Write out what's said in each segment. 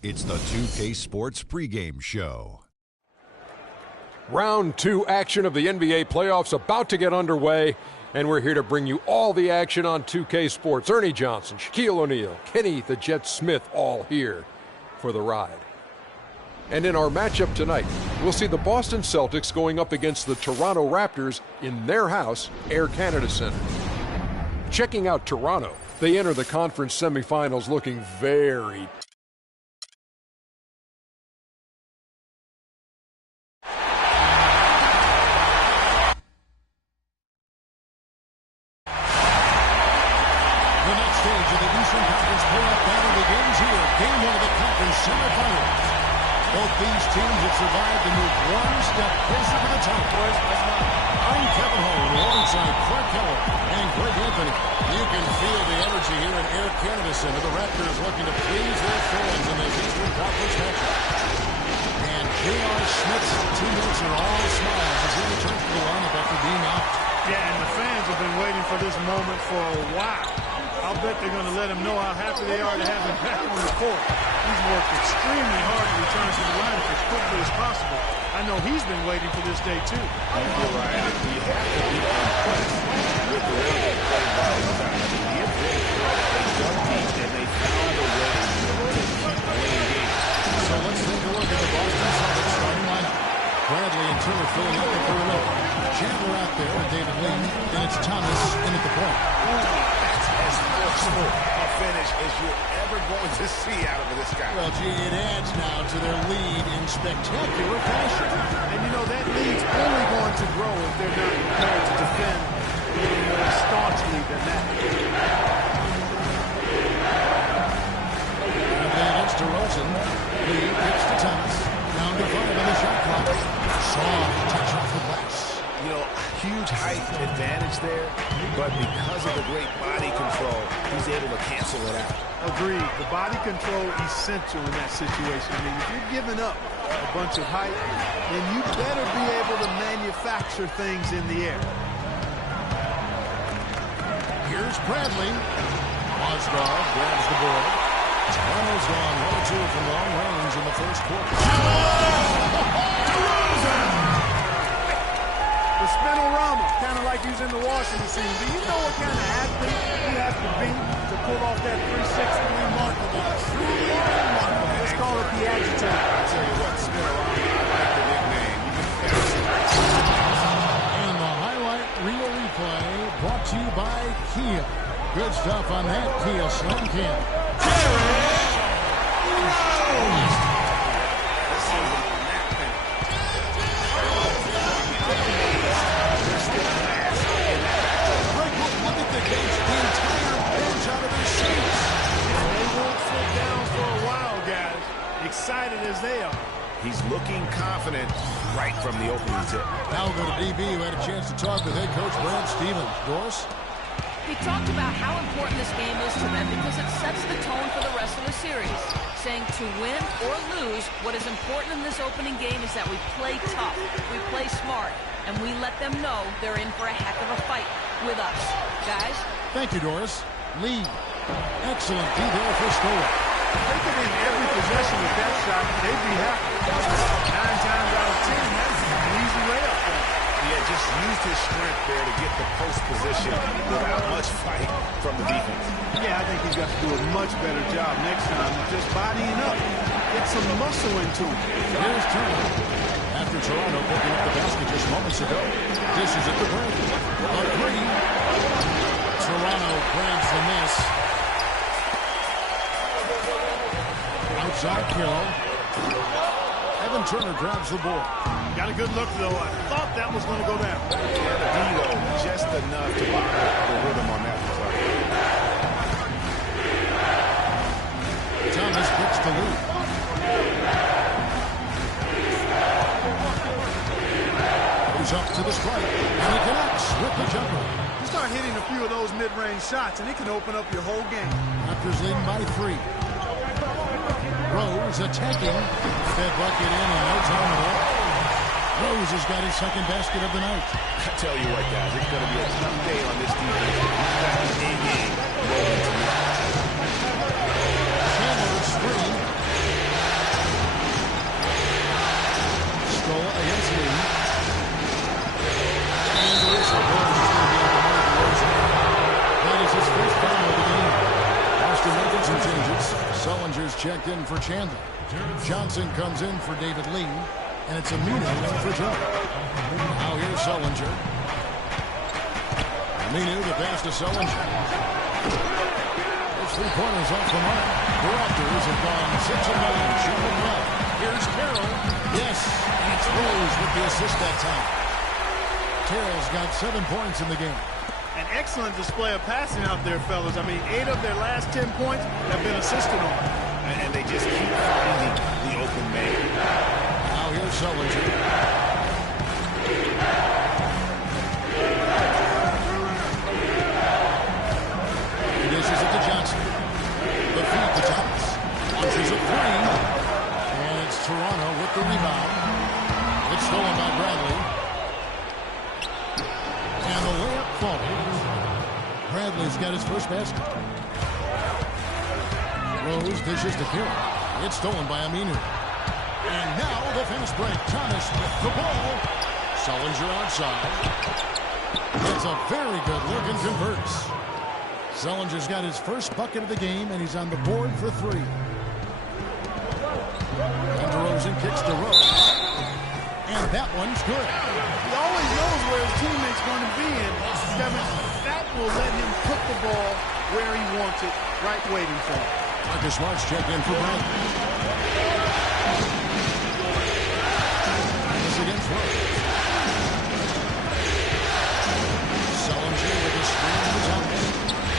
It's the 2K Sports pregame show. Round 2 action of the NBA playoffs about to get underway, and we're here to bring you all the action on 2K Sports. Ernie Johnson, Shaquille O'Neal, Kenny the Jet Smith, all here for the ride. And in our matchup tonight, we'll see the Boston Celtics going up against the Toronto Raptors in their house, Air Canada Center. Checking out Toronto, they enter the conference semifinals looking very Both these teams have survived to move one step closer to the top. I'm Kevin Holland alongside Clark Keller and Greg Anthony. You can feel the energy here at Air Canada Center. The Raptors looking to please their fans in this Eastern Conference matchup. And J.R. Smith's teammates are all smiles as he returns to the lineup after being out. Yeah, and the fans have been waiting for this moment for a while. I'll bet they're going to let him know how happy they are to have him back on the court. He's worked extremely hard to return to the lineup as quickly as possible. I know he's been waiting for this day, too. You're right. You have to be impressed with the way they play ball. Give them a young team, and they found a way to keep winning games. So let's take a look at the Boston Celtics starting lineup. Bradley and Turner filling out the perimeter. Chandler out there with David Lee, and it's Thomas in at the point. As forceful a finish as you're ever going to see out of this guy. Well, gee, it adds now to their lead in spectacular fashion. And, you know, that lead's only going to grow if they're not prepared to defend a little more staunchly than that. And then it's DeRozan. Lee gets to Thomas. Down to 5 on the shot clock. Soft touch off the glass. You know, huge height advantage there, but because of the great body control, he's able to cancel it out. Agreed. The body control essential in that situation. I mean, if you're giving up a bunch of height, then you better be able to manufacture things in the air. Here's Bradley. Oswald grabs the board. Toronto's gone 1-2 from long range in the first quarter. The spinorama, kind of like he's in the washing machine. Do you know what kind of athlete he has to be to pull off that 360 remarkable? Truly remarkable. Let's call it the agitator. I'll tell you what, spinorama, I like the nickname. And the highlight reel replay brought to you by Kia. Good stuff on that Kia Slim Cam. Excited as they are. He's looking confident right from the opening tip. Now we'll go to DB, who had a chance to talk with head coach Brad Stevens. Doris? He talked about how important this game is to them because it sets the tone for the rest of the series. Saying to win or lose, what is important in this opening game is that we play tough, we play smart, and we let them know they're in for a heck of a fight with us. Guys? Thank you, Doris. Lee. Excellent D there for score. They could win every possession with that shot. They'd be happy. 9 times out of 10, that's an easy layup. Yeah, just used his strength there to get the post position without much fight from the defense. Yeah, I think he's got to do a much better job next time of just bodying up. Get some muscle into him. Here's Turner. After Toronto picking up the basket just moments ago. This is at the break. A three. Toronto grabs the miss. Outside Carroll. Evan Turner grabs the ball. Got a good look, though. I thought that was going to go down. Yeah, the D-Lo just enough to bother the rhythm on that play. Thomas picks the lead. Goes up to the strike, and he connects with the jumper. You start hitting a few of those mid-range shots, and it can open up your whole game. Raptors leading by 3. Rose attacking. That bucket in no time at all. Rose has got his second basket of the night. I tell you what, guys, it's going to be a tough day on this defense. He's got the A-game rolling tonight. Chandler's screen. Sullinger's checked in for Chandler. Johnson comes in for David Lee. And it's Aminu in for Turner. Now here's Sullinger. Aminu, the pass to Sullinger. His three-pointers off the mark. The Raptors have gone 6 of 9, shooting well. Here's Carroll. Yes, and it's Rose with the assist that time. Carroll's got 7 points in the game. An excellent display of passing out there, fellas. I mean, 8 of their last 10 points have been assisted on. And they just keep finding the open man. Now here's Sullinger. He dishes it to Johnson. The feed to Thomas. Launches a three. And it's Toronto with the rebound. It's stolen by Bradley. And the layup falls. Bradley's got his first basket. Rose dishes to Carroll. It's stolen by Aminu. And now the fast break. Thomas with the ball. Sullinger outside. Gets a very good look and converts. Sullinger's got his first bucket of the game, and he's on the board for 3. And DeRozan kicks to Rose. And that one's good. He always knows where his teammate's going to be, and Kevin, that will let him put the ball where he wants it, right waiting for him. Marcus Smart's checked in for Bradley. This against Rose. Sullinger with a screen to Thomas.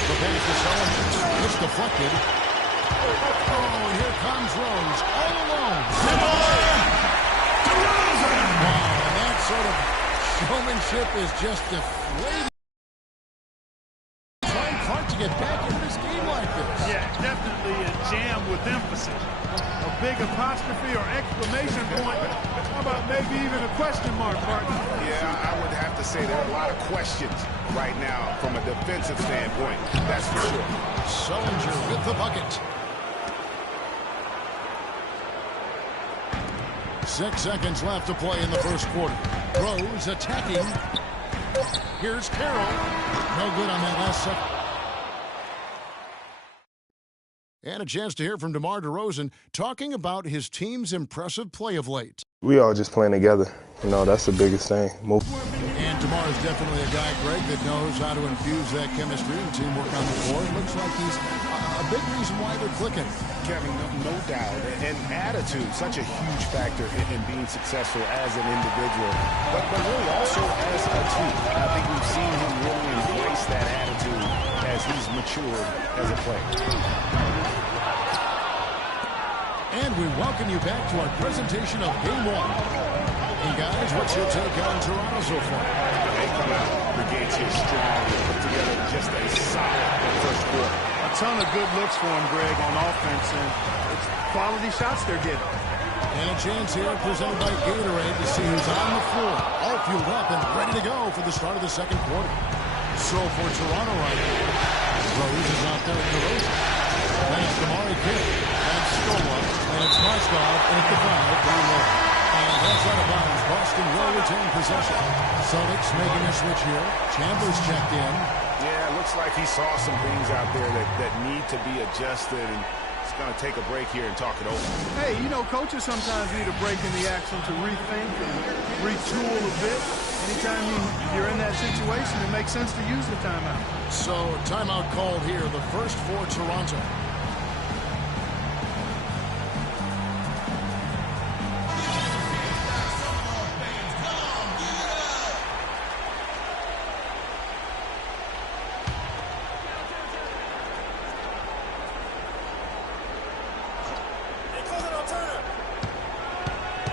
The pass to Sullinger. It's deflected. Oh, and here comes Rose all alone. Wow, and that sort of showmanship is just deflating. Trying hard to get back into this game like this. Yeah, definitely a jam with emphasis. A big apostrophe or exclamation point. How about maybe even a question mark, Martin? Yeah, I would have to say there are a lot of questions right now from a defensive standpoint. That's for sure. Sullinger with the bucket. 6 seconds left to play in the first quarter. Rose attacking. Here's Carroll. No good on that last second. And a chance to hear from DeMar DeRozan talking about his team's impressive play of late. We all just playing together. You know, that's the biggest thing. And DeMar is definitely a guy, Greg, that knows how to infuse that chemistry and teamwork on the floor. It looks like he's a big reason why they're clicking. Kevin, no doubt. And attitude, such a huge factor in being successful as an individual, but really also as a team. I think we've seen him really embrace that attitude as he's matured as a player. And we welcome you back to our presentation of Game 1. And guys, what's your take on Toronto so far? They come out the gates here strong and put together just a solid first quarter. A ton of good looks for him, Greg, on offense, and it's quality shots they're getting. And a chance here presented by Gatorade to see who's on the floor, all fueled up and ready to go for the start of the second quarter. So for Toronto right now, Rose is out there with DeRozan. Then it's Damari Kidd. That's Stola. And it's Moskov at the 5 down low. And that's out of bounds. Boston will retain possession. Celtics making a switch here. Chandler's checked in. Yeah, it looks like he saw some things out there that need to be adjusted, and he's going to take a break here and talk it over. Hey, you know, coaches sometimes need a break in the action to rethink and retool a bit. Anytime you're in that situation, it makes sense to use the timeout. So, timeout called here, the first for Toronto.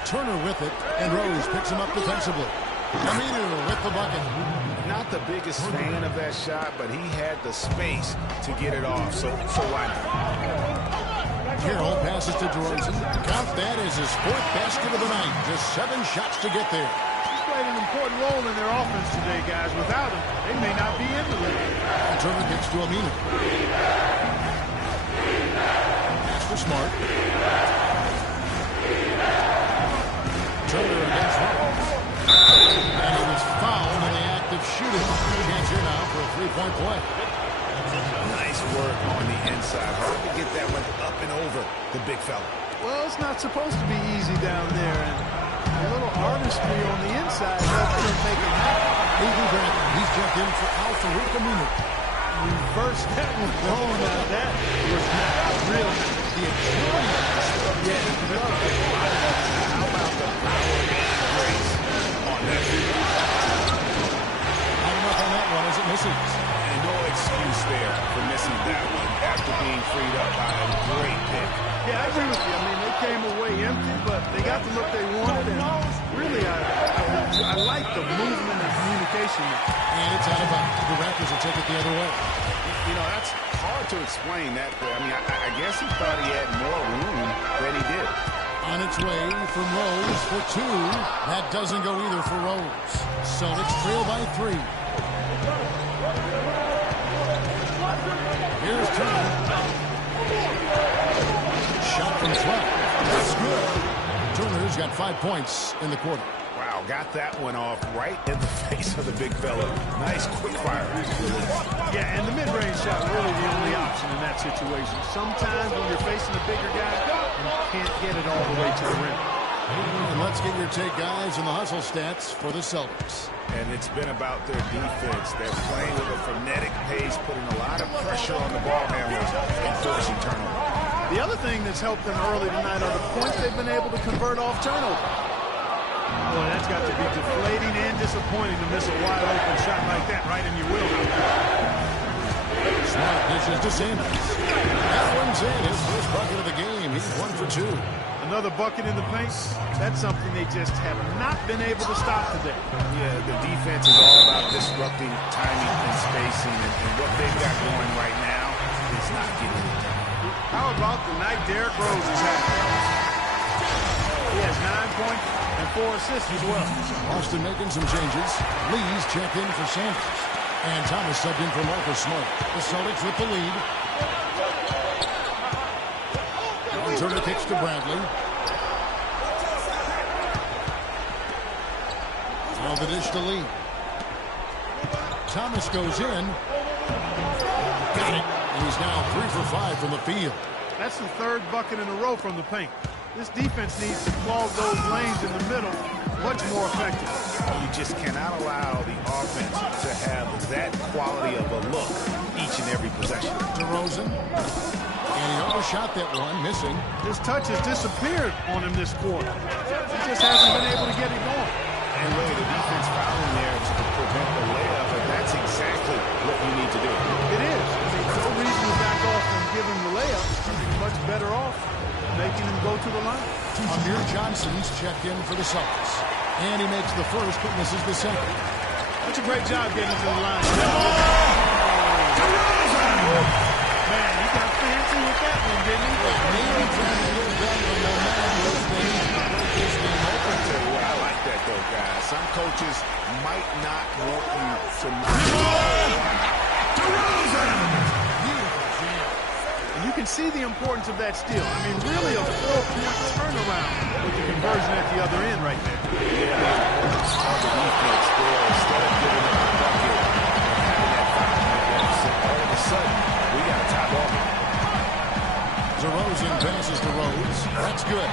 Turner with it, and Rose picks him up defensively. Aminu with the bucket. Not the biggest fan of that shot, but he had the space to get it off, so why not? Carroll passes to DeRozan. Count that as his 4th basket of the night. Just 7 shots to get there. He's played an important role in their offense today, guys. Without him, they may not be in the league. And Turner gets to Aminu. Pass to Smart. Turner against Rose. And he was fouled in the act of shooting. Chance here now for a 3-point play. Nice footwork on the inside. Hard to get that one up and over the big fella. Well, it's not supposed to be easy down there, and a little artistry on the inside helps him make it happen. Avery Bradley, he's checked in for Al-Farouq Aminu. Reverse that one home. Now that was not real. The agility of this one. Yeah, how about the power and grace on that field? Not enough on that one as it misses. And no excuse there for missing that one after being freed up by a great pick. Yeah, I agree with you. I mean, they came away empty, but they got the look they wanted, and really, I like the movement and communication. And it's out of bounds. The Raptors will take it the other way. You know, that's hard to explain that. I mean, I guess he thought he had more room than he did. On its way from Rose for two. That doesn't go either for Rose. Celtics trail by 3. Here's Turner. Shot from 12. That's good. Turner's got 5 points in the quarter. Wow, got that one off right in the face of the big fella. Nice quick fire. Yeah, and the mid-range shot really the only option in that situation. Sometimes when you're facing a bigger guy, you can't get it all the way to the rim. And let's get your take, guys, on the hustle stats for the Celtics. And it's been about their defense. They're playing with a frenetic pace, putting a lot of pressure on the ball handlers and forcing turnovers. The other thing that's helped them early tonight are the points they've been able to convert off turnover. Boy, that's got to be deflating and disappointing to miss a wide-open shot like that right in your wheelhouse. Smart dishes to Sanders. That one's in. His first bucket of the game. He's 1 for 2. Another bucket in the paint. That's something they just have not been able to stop today. Yeah, the defense is all about disrupting timing and spacing, and what they've got going right now is not getting it done. How about the night Derrick Rose is having? He has 9 points and 4 assists as well. Austin making some changes. Lee's checked in for Sanders. And Thomas subbed in for Marcus Smart. The Celtics with the lead. Turner kicks to Bradley. Now the dish to Lee. Thomas goes in. Got it. And he's now 3 for 5 from the field. That's the 3rd bucket in a row from the paint. This defense needs to clog those lanes in the middle much more effective. You just cannot allow the offense to have that quality of a look each and every possession. DeRozan. And he overshot that one, missing. His touch has disappeared on him this quarter. He just hasn't been able to get it going. And really, the defense fouling there to prevent the layup, and that's exactly what you need to do. It is. I mean, no reason to back off from giving the layup. He's much better off making him go to the line. Amir Johnson's checked in for the Celtics. And he makes the first, but misses the second. That's a great job getting to the line. Man, he got fancy with that one, didn't he? Maybe trying to get done the momentum of this thing. This game open to. I like that, though, guys. Some coaches might not want you to And you can see the importance of that steal. I mean, really a 4-point turnaround with the conversion at the other end right there. Yeah, on the defense there, instead of giving up the bucket and having that 5-point deficit, all of a sudden, we got a tie ball. DeRozan passes to Rose. That's good.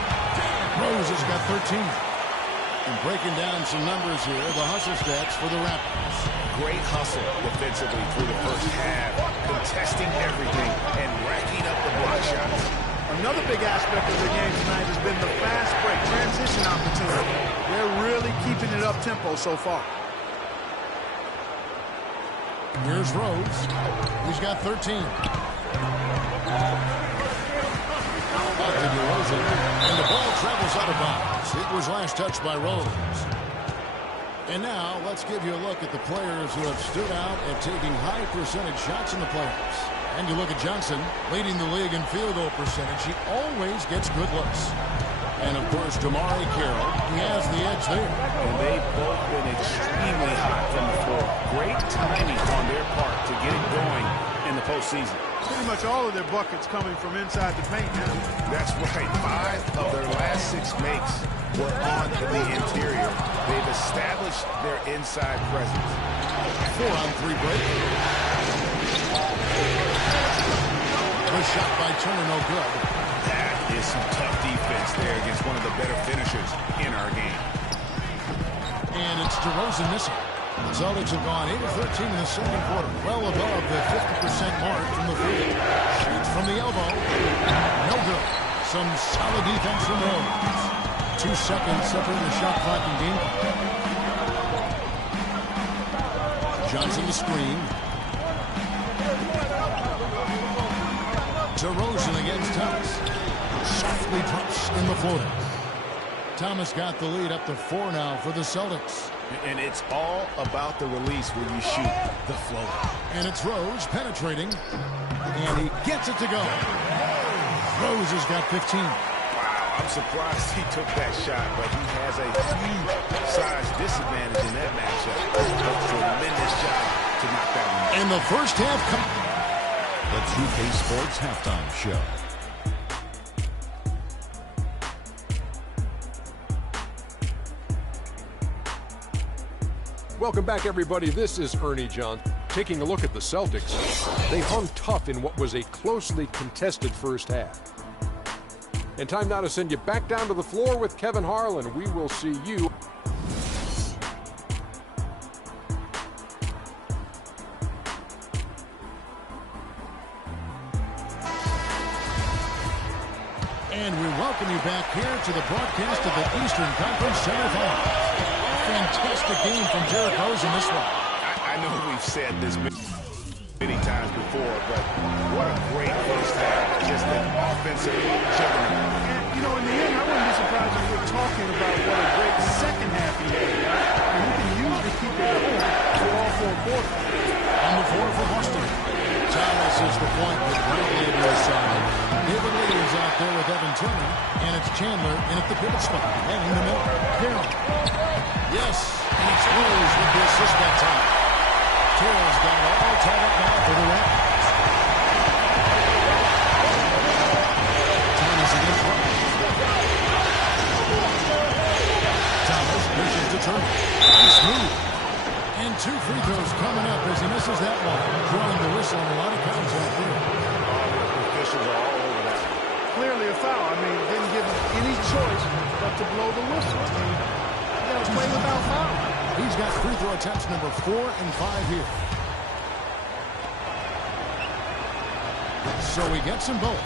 Rose has got 13. And breaking down some numbers here, the hustle stats for the Raptors. Great hustle defensively through the first half, contesting everything and racking up the block shots. Another big aspect of the game tonight has been the fast break transition opportunity. They're really keeping it up tempo so far. Here's Rose. He's got 13. Back to DeRozan. And the ball travels out of bounds. It was last touched by Rose. And now let's give you a look at the players who have stood out at taking high percentage shots in the playoffs. And you look at Johnson, leading the league in field goal percentage. He always gets good looks. And, of course, Damari Carroll, he has the edge there. And they've both been extremely hot from the floor. Great timing on their part to get it going in the postseason. Pretty much all of their buckets coming from inside the paint now. That's right. 5 of their last 6 makes were on the interior. They've established their inside presence. 4-on-3 break. The shot by Turner, no good. That is some tough defense there against one of the better finishers in our game. And it's DeRozan missing. The Celtics have gone 8 of 13 in the second quarter, well above the 50% mark from the field. Shoots from the elbow. No good. Some solid defense from Rose. 2 seconds separating the shot clock and game clock. Johnson the screen. DeRozan against Thomas. Softly drops in the floater. Thomas got the lead up to 4 now for the Celtics. And it's all about the release when you shoot the floater. And it's Rose penetrating. And he gets it to go. Rose has got 15. Wow, I'm surprised he took that shot, but he has a huge size disadvantage in that matchup. A tremendous job to knock that one. And the first half The 2K Sports Halftime Show. Welcome back, everybody. This is Ernie Johnson. Taking a look at the Celtics, they hung tough in what was a closely contested first half. And time now to send you back down to the floor with Kevin Harlan. We will see you. And we welcome you back here to the broadcast of the Eastern Conference Semifinals. Fantastic game from Derrick Rose in this one. I know we've said this many times before, but what a great first half. Just an offensive juggernaut. And, you know, in the end, I wouldn't be surprised if we're talking about what a great second half he had. And he can usually keep it going for all 4 quarters. On the floor for Boston. Thomas is the point with Bradley to his side. David Lee is out there with Evan Turner. And it's Chandler in at the pivot spot. And in the middle, Carroll. Yes, and it's Rose with the assist that time. Carroll's got it all tied up now for the Raptors. Thomas against Rose. Thomas pushes to Turner. Nice move. And 2 free throws coming up as he misses that one. Drawing the whistle on a lot of contact there. Officials are all over that. Clearly a foul. I mean, didn't give him any choice but to blow the whistle. I mean, you got to play without foul. He's got free throw attempts number 4 and 5 here. So he gets them both.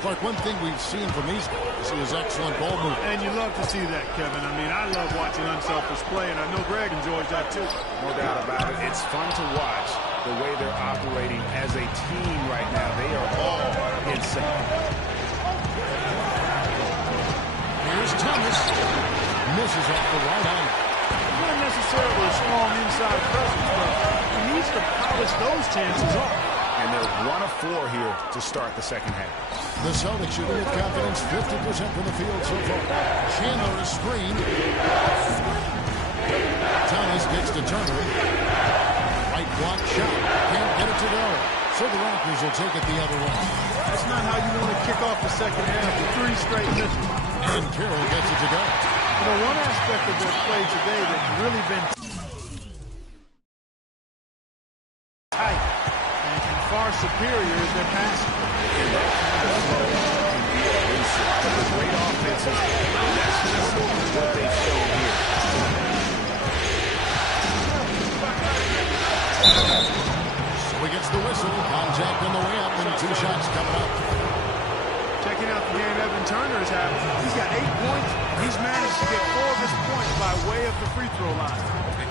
Clark, one thing we've seen from these guys is excellent ball movement. And you love to see that, Kevin. I mean, I love watching unselfish play, and I know Greg enjoys that too. No doubt about it. It's fun to watch the way they're operating as a team right now. They are all in sync. Here's Thomas. Misses off the right eye. Not necessarily a strong inside presence, but he needs to polish those chances off. And they're 1 of 4 here to start the second half. The Celtics shooting with confidence, 50% from the field so far. Chandler is screened. Thomas gets to Turner. Right block shot. Can't get it to go. So the Raptors will take it the other way. That's not how you want to kick off the second half with 3 straight misses. And Carroll gets it to go. You know, one aspect of their play today that's really been tight and far superior is their passing. The great offenses, that's just what they've shown here. So he gets the whistle. Contact on the way up and 2 shots coming up. Checking out the game Evan Turner has had. He's got 8 points. He's managed to get 4 of his points by way of the free throw line.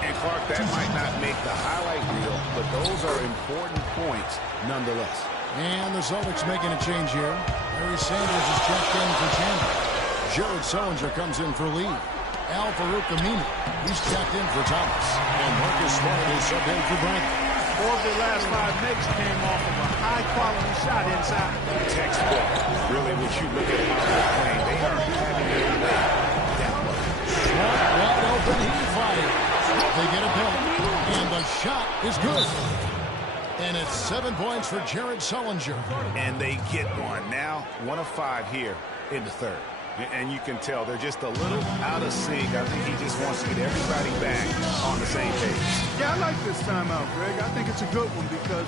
And Clark, that might not make the highlight reel, but those are important points nonetheless. And the Celtics making a change here. Harry Sanders is checked in for Chandler. Jared Sullinger comes in for Lee. Al Farouk Amini, he's checked in for Thomas. And Marcus Smart is subbed in for Bradley. 4 of their last 5 makes came off of a high-quality shot inside. Textbook. Really, when you look at how they're playing, they are having their way that way. Smart wide open, he fires. They get a build, and the shot is good. And it's 7 points for Jared Sullinger. And they get one. Now 1 of 5 here in the third. And you can tell they're just a little out of sync. I think he just wants to get everybody back on the same page. Yeah, I like this timeout, Greg. I think it's a good one because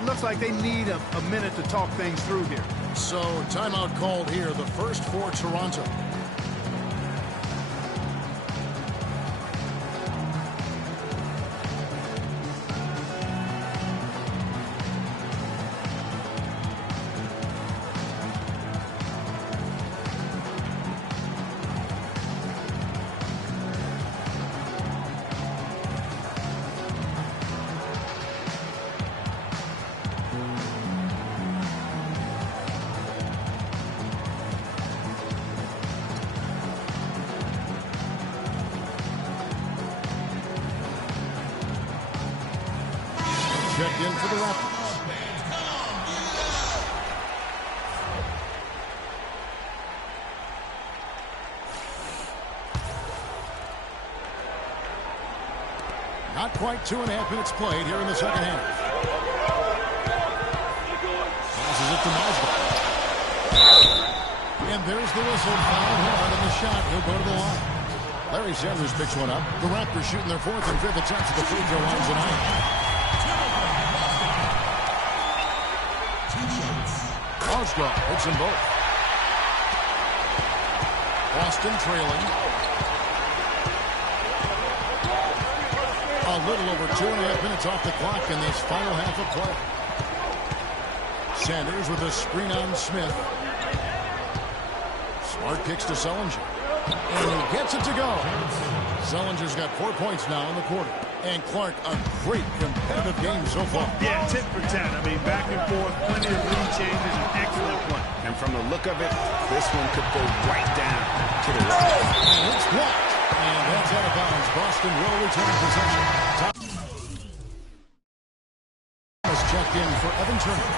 it looks like they need a minute to talk things through here. So, timeout called here, the first for Toronto. Checked in for the Raptors. Not quite 2.5 minutes played here in the second half. Passes it to Mozgov. And there's the whistle. Fouled hard on the shot. He'll go to the line. Larry Sanders picks one up. The Raptors shooting their 4th and 5th attempts at the free throw line tonight. Mozgov hits them both. Boston trailing. A little over 2.5 minutes off the clock in this final half of play. Sanders with a screen on Smith. Smart kicks to Sullinger. And he gets it to go. Sullinger's got 4 points now in the quarter. And Clark, a great competitive game so far. Yeah, tit for tat. I mean, back and forth, plenty of lead changes, an excellent play. And from the look of it, this one could go right down to the right. And it's blocked. And that's out of bounds. Boston will return possession. Thomas checked in for Evan Turner.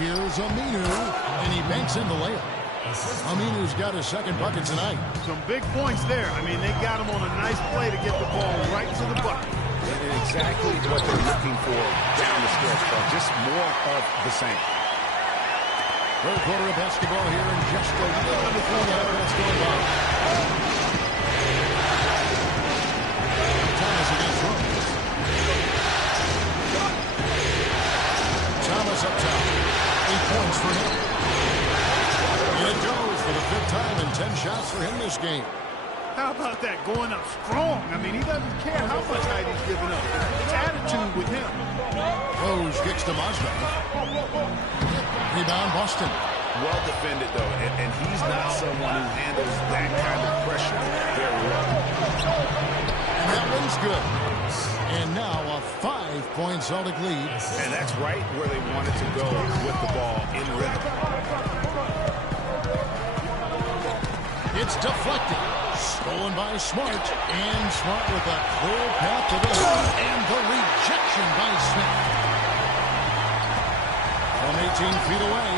Here's Aminu, and he banks in the layup. Aminu's got his second bucket tonight. Some big points there. I mean, they got him on a nice play to get the ball right to the bucket. And exactly what they're looking for down the stretch, but just more of the same. Third quarter of basketball here in just a little under 3.5 minutes going by. Thomas against Rose. Thomas up top. 8 points for him. And it goes for the 5th time and 10 shots for him this game. How about that, going up strong? I mean, he doesn't care how much height he's giving up. It's attitude with him. Rose kicks to Mozgov. Rebound, Boston. Well defended, though, and he's not someone who handles that kind of pressure very well. And that one's good. And now a 5-point Celtic lead. And that's right where they wanted to go with the ball in rhythm. It's deflected. Stolen by Smart. And Smart with a clear path to the hoop. And the rejection by Smith. From 18 feet away,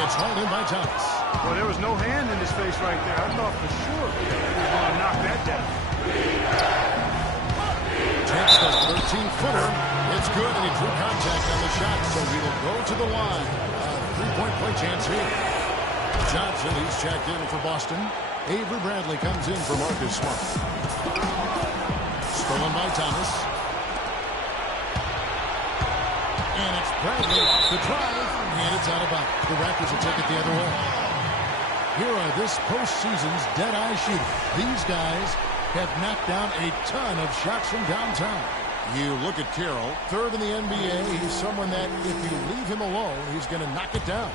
it's hauled in by Thomas. Well, there was no hand in his face right there. I thought for sure he was going to knock that down. Takes the 13-footer. It's good, and he drew contact on the shot, so he will go to the line. A 3-point play chance here. Johnson, he's checked in for Boston. Avery Bradley comes in for Marcus Smart. Stolen by Thomas. And it's Bradley, the drive, and it's out of bounds. The Raptors will take it the other way. Here are this postseason's dead-eye shooters. These guys have knocked down a ton of shots from downtown. You look at Carroll, 3rd in the NBA. He's someone that if you leave him alone, he's going to knock it down.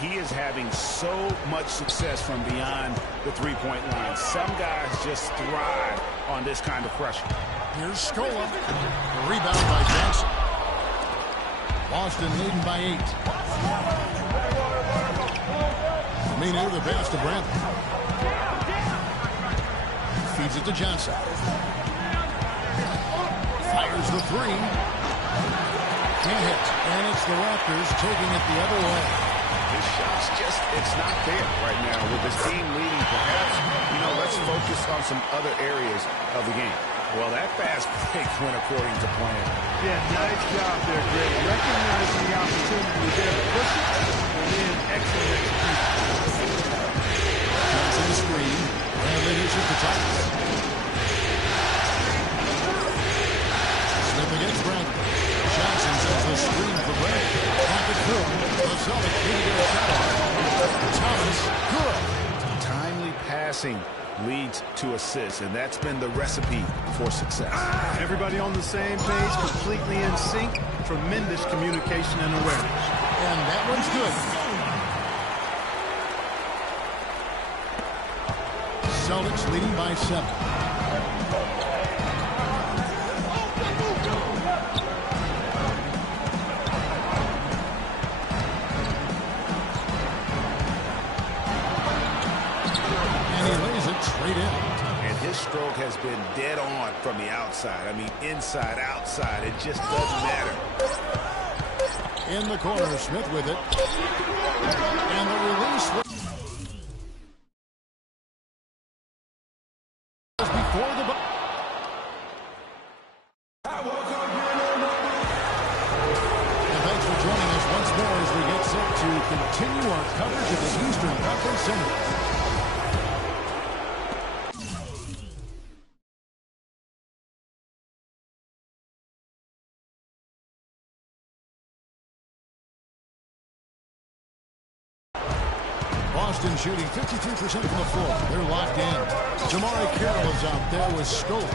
He is having so much success from beyond the three-point line. Some guys just thrive on this kind of pressure. Here's Scola. The rebound by Johnson. Boston leading by 8. Aminu, the pass to Bradley. Feeds it to Johnson. Fires the 3. Can't hit. And it's the Raptors taking it the other way. His shot's just, it's not there right now. With this team leading, perhaps, let's focus on some other areas of the game. Well, that fast break went according to plan. Yeah, nice job there, Greg. Recognizing the opportunity was there to push it, and then excellent execution. Johnson the screen. And they issue the Titans. Smith against Bradley. Johnson says the screen for Bradley. Back at third. The Celtics need to get a shot on. Thomas, good. Timely passing leads to assists, and that's been the recipe for success. Everybody on the same page, completely in sync. Tremendous communication and awareness. And that one's good. Celtics leading by 7. And his stroke has been dead on from the outside. I mean, inside, outside, it just doesn't matter. In the corner, Smith with it. And the release was before the ball. And thanks for joining us once more as we get set to continue our coverage of the Eastern Conference Semis. Boston shooting 53% from the floor. They're locked in. Jamari Carroll is out there with Scola.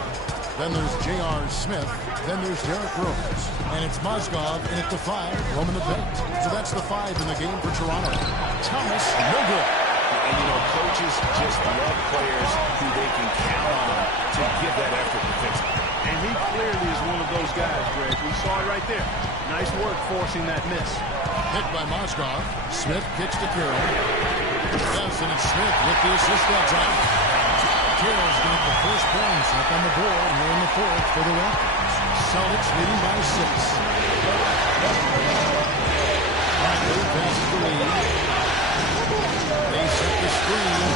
Then there's J.R. Smith. Then there's Derrick Rose. And it's Mozgov in at the 5, roaming the paint. So that's the 5 in the game for Toronto. Thomas, no good. And, you know, coaches just love players who they can count on to give that effort defensively. And he clearly is one of those guys, Greg. We saw it right there. Nice work forcing that miss. Hit by Mozgov. Smith kicks to Carroll. Yes, and it's Smith with the assist that time. Carroll's got the first points up on the board here in the 4th for the Raptors. Celtics leading by 6. Bradley passes the lead. They set the screen.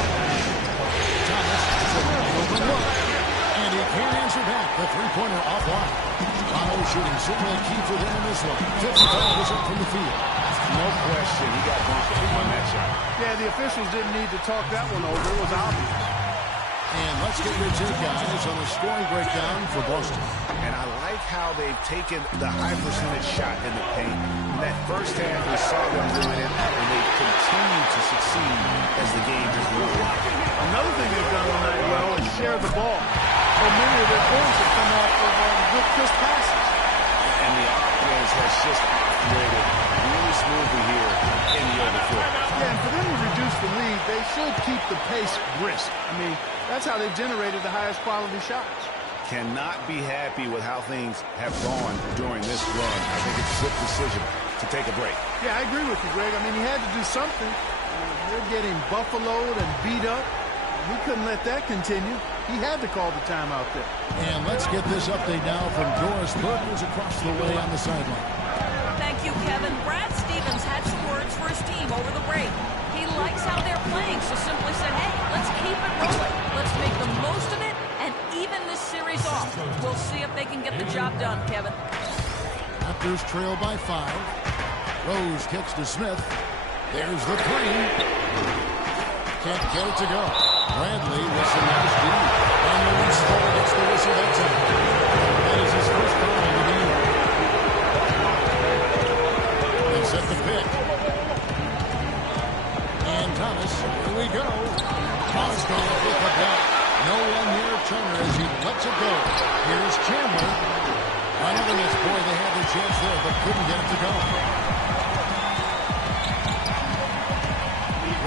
Thomas is a wide open look. And he can't answer back. The three-pointer offline. Toronto shooting certainly key for them in this one. 55% from the field. No question, he got bumped on that shot. Yeah, the officials didn't need to talk that one over. It was obvious. And let's get your take, guys, on the scoring breakdown for Boston. And I like how they've taken the high percentage shot in the paint. In that first half, we saw them doing it, and they continue to succeed as the game has moved on. Another thing they've done tonight well is share the ball. So many of their points have come off of good crisp passes. And the offense has just operated really smoothly here in the other court. Yeah, and for them to reduce the lead, they should keep the pace brisk. I mean, that's how they've generated the highest quality shots. Cannot be happy with how things have gone during this run. I think it's a good decision to take a break. Yeah, I agree with you, Greg. I mean, he had to do something. They're getting buffaloed and beat up. He couldn't let that continue. He had to call the timeout there. And let's get this update now from Doris Burke, who's across the way on the sideline. Thank you, Kevin. Brad Stevens had some words for his team over the break. He likes how they're playing, so simply said, hey, let's keep it rolling. Let's make the most of it and even this series off. We'll see if they can get the job done, Kevin. Raptors trail by 5. Rose kicks to Smith. There's the 3. Can't get it to go. Bradley with some nice D. And Maurice Stoll gets the whistle that time. That is his first foul of the game. They set the pick. And Thomas, here we go. Thomas going to pick up that. No one near Turner as he lets it go. Here's Chandler. Another miss. Boy, they had their chance there, but couldn't get it to go.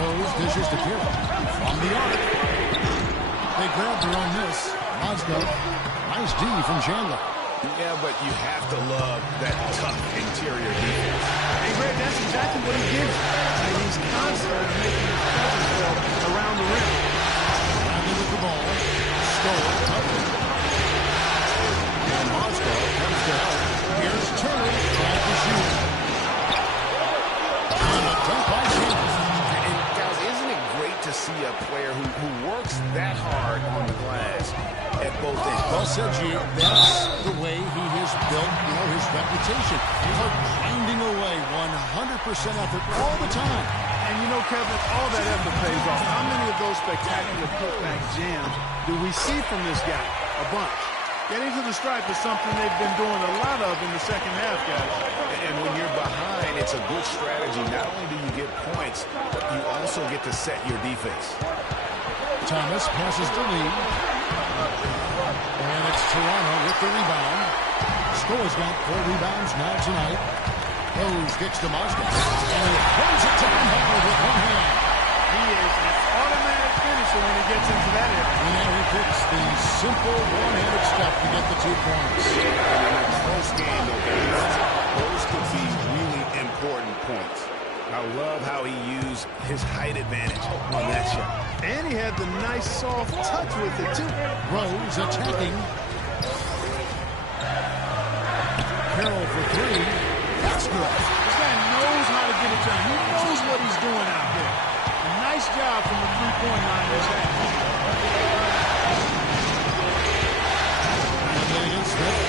Rose dishes to Carroll. From the arc. They grabbed their own miss. Mozgov. Nice D from Chandler. Yeah, but you have to love that tough interior defense. Hey, Greg, that's exactly what he gives you. I mean, he's constantly making his presence felt around the rim. Bradley with the ball. Stole it. Covered. And Mozgov comes to help. Here's Turner. Trying to shoot. And a dunk by Chandler. To see a player who works that hard on the glass at both ends. Well said, G. That's the way he has built, his reputation. For grinding away 100% effort all the time. And Kevin, all that effort pays off. How many of those spectacular putback jams do we see from this guy? A bunch. Getting to the stripe is something they've been doing a lot of in the second half, guys. And when you're behind, it's a good strategy. Not only do you get points, but you also get to set your defense. Thomas passes to Lee. And it's Toronto with the rebound. Score's got 4 rebounds now tonight. Rose kicks to Moscow. And he throws it down hard with one hand. He is an automatic finisher when he gets into that area. And now he picks the simple one-handed stuff to get the 2 points. In a close game, though, guys, those could be really important points. I love how he used his height advantage on that shot. And he had the nice soft touch with it, too. Rose attacking. Carroll for 3. That's good. This guy knows how to get it done. He knows what he's doing out there. A nice job from the three-point line this half. And then against Smith.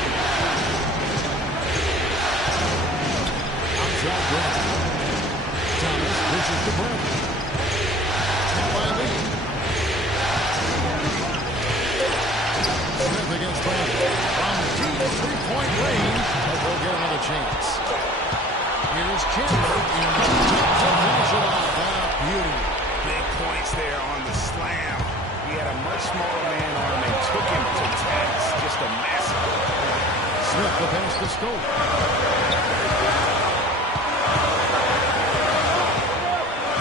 Outside Brown. Thomas pushes to Brown. Wiley. Smith against Brown. From deep 3-point range. But we'll get another chance. Here's Chandler in the top to finish it off. Beauty. Big points there on the slam. He had a much smaller man on him and took him to task. Just a massive. Smith the pass to Scope.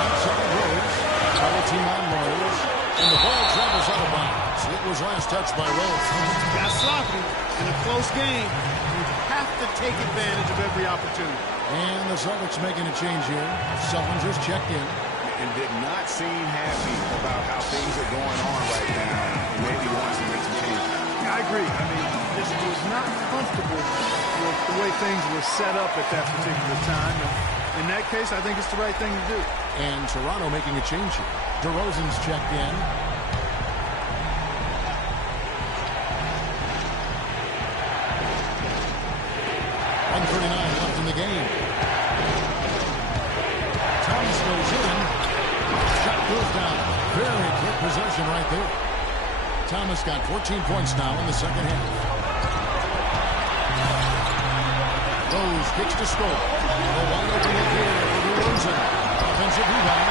Outside Rose. Double team on Rose. And the ball travels out of bounds. It was last touched by Rose. Got sloppy in a close game. You have to take advantage of every opportunity. And the Celtics making a change here. Sullinger's checked in. And did not seem happy about how things are going on right now. And maybe wants to make some changes. I agree. I mean, this was not comfortable with the way things were set up at that particular time. And in that case, I think it's the right thing to do. And Toronto making a change here. DeRozan's checked in. .139 left in the game. Thomas goes in. Shot goes down. Very quick possession right there. Thomas got 14 points now in the second half. Rose kicks to score. A wide open look here for DeRozan. Offensive rebound.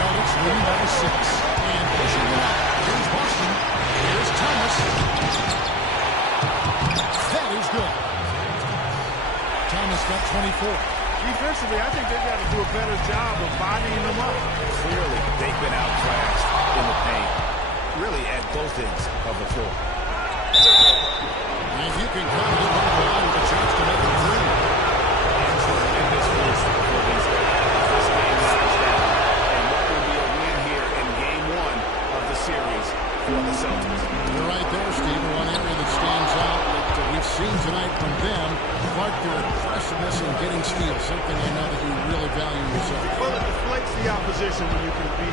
Celtics leading by 6. And pushing it up. Here's Boston. Here's Thomas. That is good. Thomas got 24. Defensively, I think they've got to do a better job of bodying them up. Clearly, they've been outclassed in the paint. Really at both ends of the floor. And you can come to the line with a chance to make it 3. Tremendous boost for these guys. This game matters down. And what will be a win here in game 1 of the series for the Celtics. You're right there, Steve. One area that stands out that we've seen tonight from them, Clark, their aggressiveness in getting steals, something I know that you really value yourself. Well, it deflates the opposition when you can be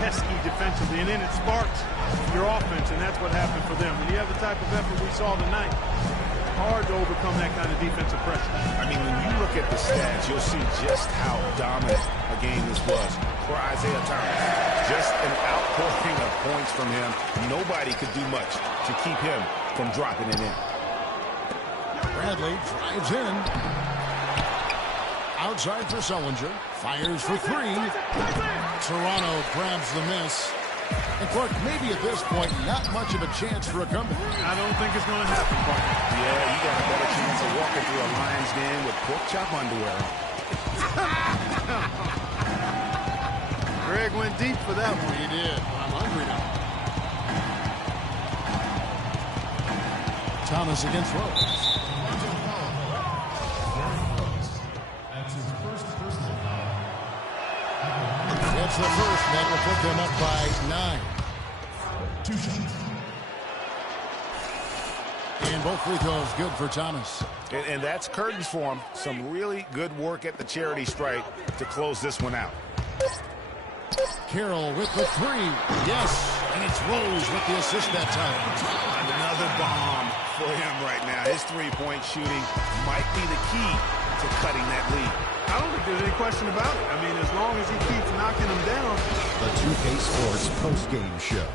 pesky defensively, and then it sparks your offense, and that's what happened for them. When you have the type of effort we saw tonight, it's hard to overcome that kind of defensive pressure. I mean, when you look at the stats, you'll see just how dominant a game this was for Isaiah Thomas. Just an outpouring of points from him. Nobody could do much to keep him from dropping it in. Bradley drives in. Outside for Sullinger. Fires for 3. Toronto grabs the miss. And Clark, maybe at this point, not much of a chance for a comeback. I don't think it's going to happen, Clark. Yeah, you got a better chance of walking through a Lions den with pork chop underwear. Greg went deep for that one. He did. I'm hungry now. Thomas against Rose. That's the first. That will put them up by 9. 2 shots. And both free throws good for Thomas. And that's curtains for him. Some really good work at the charity stripe to close this one out. Carroll with the 3. Yes. And it's Rose with the assist that time. Another bomb for him right now. His three-point shooting might be the key to cutting that lead. I don't think there's any question about it. I mean, as long as he keeps knocking them down. The 2K Sports postgame show.